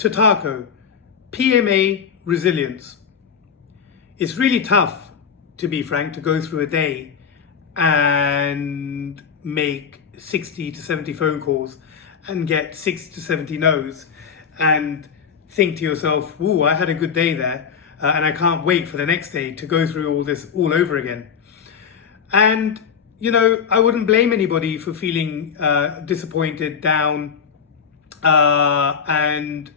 Totaco, PMA Resilience. It's really tough, to be frank, to go through a day and make 60 to 70 phone calls and get 60 to 70 no's and think to yourself, ooh, I had a good day there and I can't wait for the next day to go through all this all over again. And, you know, I wouldn't blame anybody for feeling disappointed, down, and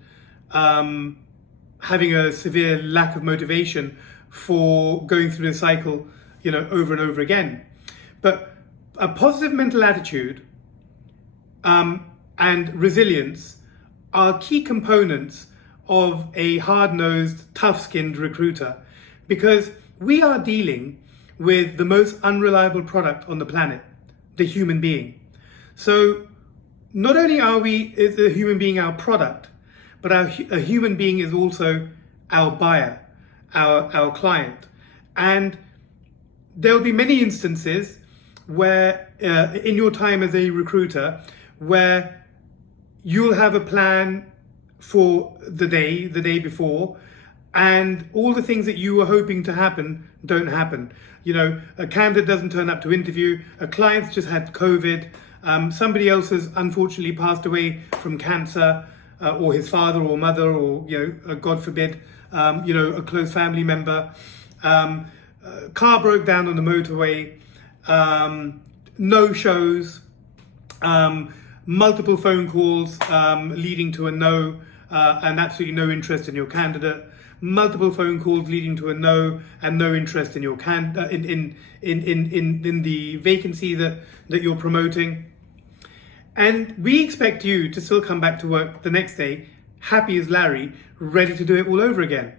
having a severe lack of motivation for going through the cycle, you know, over and over again. But a positive mental attitude and resilience are key components of a hard-nosed, tough-skinned recruiter, because we are dealing with the most unreliable product on the planet, the human being. So not only is the human being our product, but a human being is also our buyer, our client. And there will be many instances where in your time as a recruiter, where you'll have a plan for the day before, and all the things that you were hoping to happen don't happen. You know, a candidate doesn't turn up to interview, a client's just had COVID, somebody else has unfortunately passed away from cancer, or his father or mother, or, you know, God forbid, you know, a close family member. Car broke down on the motorway, no shows, multiple phone calls leading to a no, and absolutely no interest in your candidate. Multiple phone calls leading to a no, and no interest in your in the vacancy that you're promoting. And we expect you to still come back to work the next day, happy as Larry, ready to do it all over again.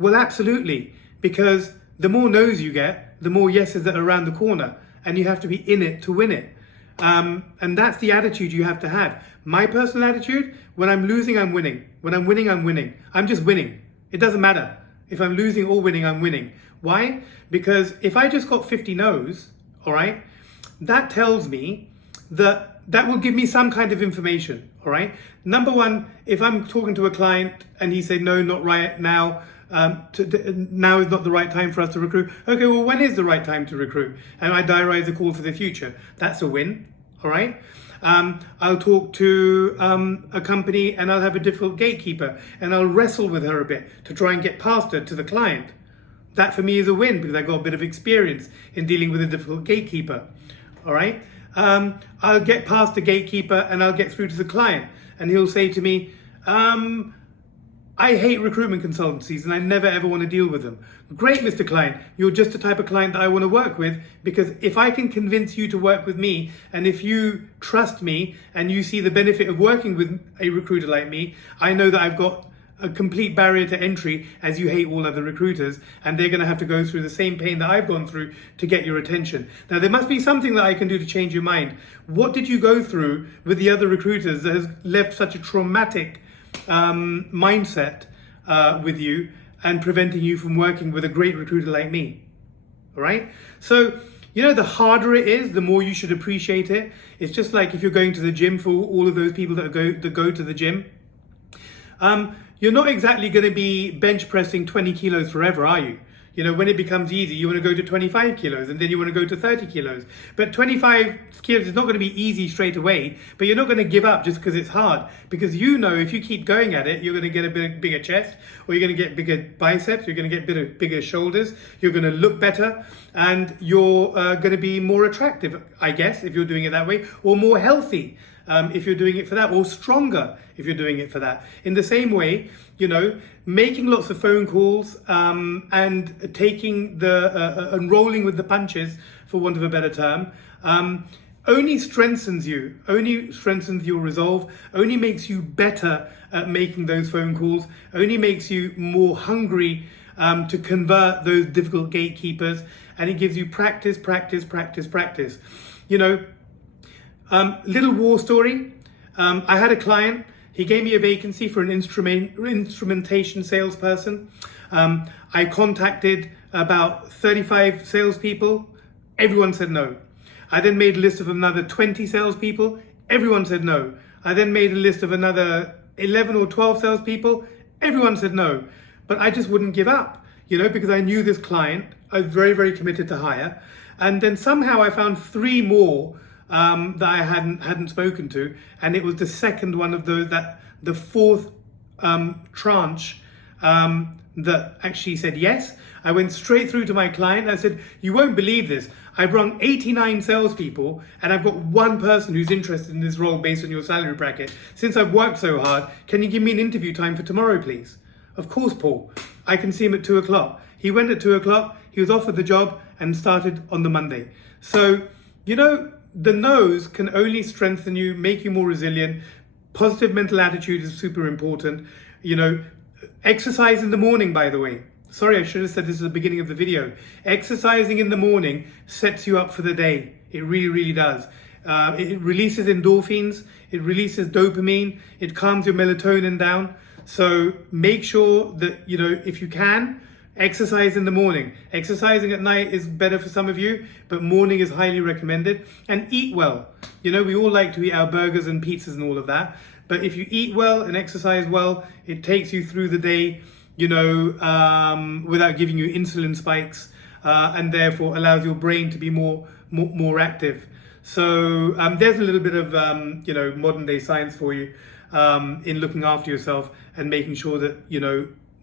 Well, absolutely, because the more no's you get, the more yeses that are around the corner, and you have to be in it to win it. And that's the attitude you have to have. My personal attitude: when I'm losing, I'm winning. When I'm winning, I'm winning. I'm just winning. It doesn't matter. If I'm losing or winning, I'm winning. Why? Because if I just got 50 no's, all right, that tells me that will give me some kind of information, all right? Number one, if I'm talking to a client and he said, no, not right now, now is not the right time for us to recruit. Okay, well, when is the right time to recruit? And I diarize a call for the future. That's a win, all right? I'll talk to a company and I'll have a difficult gatekeeper and I'll wrestle with her a bit to try and get past her to the client. That for me is a win, because I got a bit of experience in dealing with a difficult gatekeeper, all right? I'll get past the gatekeeper and I'll get through to the client, and he'll say to me, I hate recruitment consultancies and I never ever want to deal with them. Great, Mr. Client, you're just the type of client that I want to work with, because if I can convince you to work with me, and if you trust me and you see the benefit of working with a recruiter like me, I know that I've got a complete barrier to entry, as you hate all other recruiters, and they're going to have to go through the same pain that I've gone through to get your attention. Now, there must be something that I can do to change your mind. What did you go through with the other recruiters that has left such a traumatic mindset with you and preventing you from working with a great recruiter like me? All right? So, you know, the harder it is, the more you should appreciate it. It's just like if you're going to the gym, for all of those people that go to the gym. You're not exactly going to be bench pressing 20 kilos forever, are you? You know, when it becomes easy, you want to go to 25 kilos and then you want to go to 30 kilos. But 25 kilos is not going to be easy straight away, but you're not going to give up just because it's hard. Because you know, if you keep going at it, you're going to get a bit bigger chest, or you're going to get bigger biceps, you're going to get bigger shoulders, you're going to look better, and you're going to be more attractive, I guess, if you're doing it that way, or more healthy. If you're doing it for that, or stronger if you're doing it for that. In the same way, you know, making lots of phone calls and taking and rolling with the punches, for want of a better term, only strengthens you, only strengthens your resolve, only makes you better at making those phone calls, only makes you more hungry to convert those difficult gatekeepers, and it gives you practice. You know, little war story. I had a client. He gave me a vacancy for an instrumentation salesperson. I contacted about 35 salespeople. Everyone said no. I then made a list of another 20 salespeople. Everyone said no. I then made a list of another 11 or 12 salespeople, everyone said no. But I just wouldn't give up, because I knew this client. I was very, very committed to hire. And then somehow I found 3 more that I hadn't spoken to. And it was the second one of those, the fourth tranche that actually said yes. I went straight through to my client. I said, you won't believe this. I've rung 89 salespeople and I've got one person who's interested in this role based on your salary bracket. Since I've worked so hard, can you give me an interview time for tomorrow, please? Of course, Paul. I can see him at 2 o'clock. He went at 2 o'clock. He was offered the job and started on the Monday. So, the no's can only strengthen you, make you more resilient. Positive mental attitude is super important. Exercise in the morning, by the way. Sorry, I should have said this at the beginning of the video. Exercising in the morning sets you up for the day. It really, really does. It releases endorphins, it releases dopamine, it calms your melatonin down. So make sure that, if you can, exercise in the morning. Exercising at night is better for some of you, but morning is highly recommended. And eat well. We all like to eat our burgers and pizzas and all of that. But if you eat well and exercise well, it takes you through the day, without giving you insulin spikes, and therefore allows your brain to be more active. So there's a little bit of modern day science for you in looking after yourself and making sure that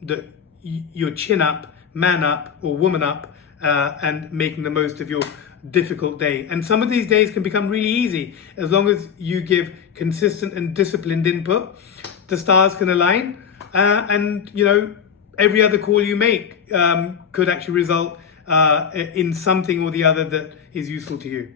that you're chin up, man up, or woman up, and making the most of your difficult day. And some of these days can become really easy as long as you give consistent and disciplined input. The stars can align, and every other call you make could actually result in something or the other that is useful to you.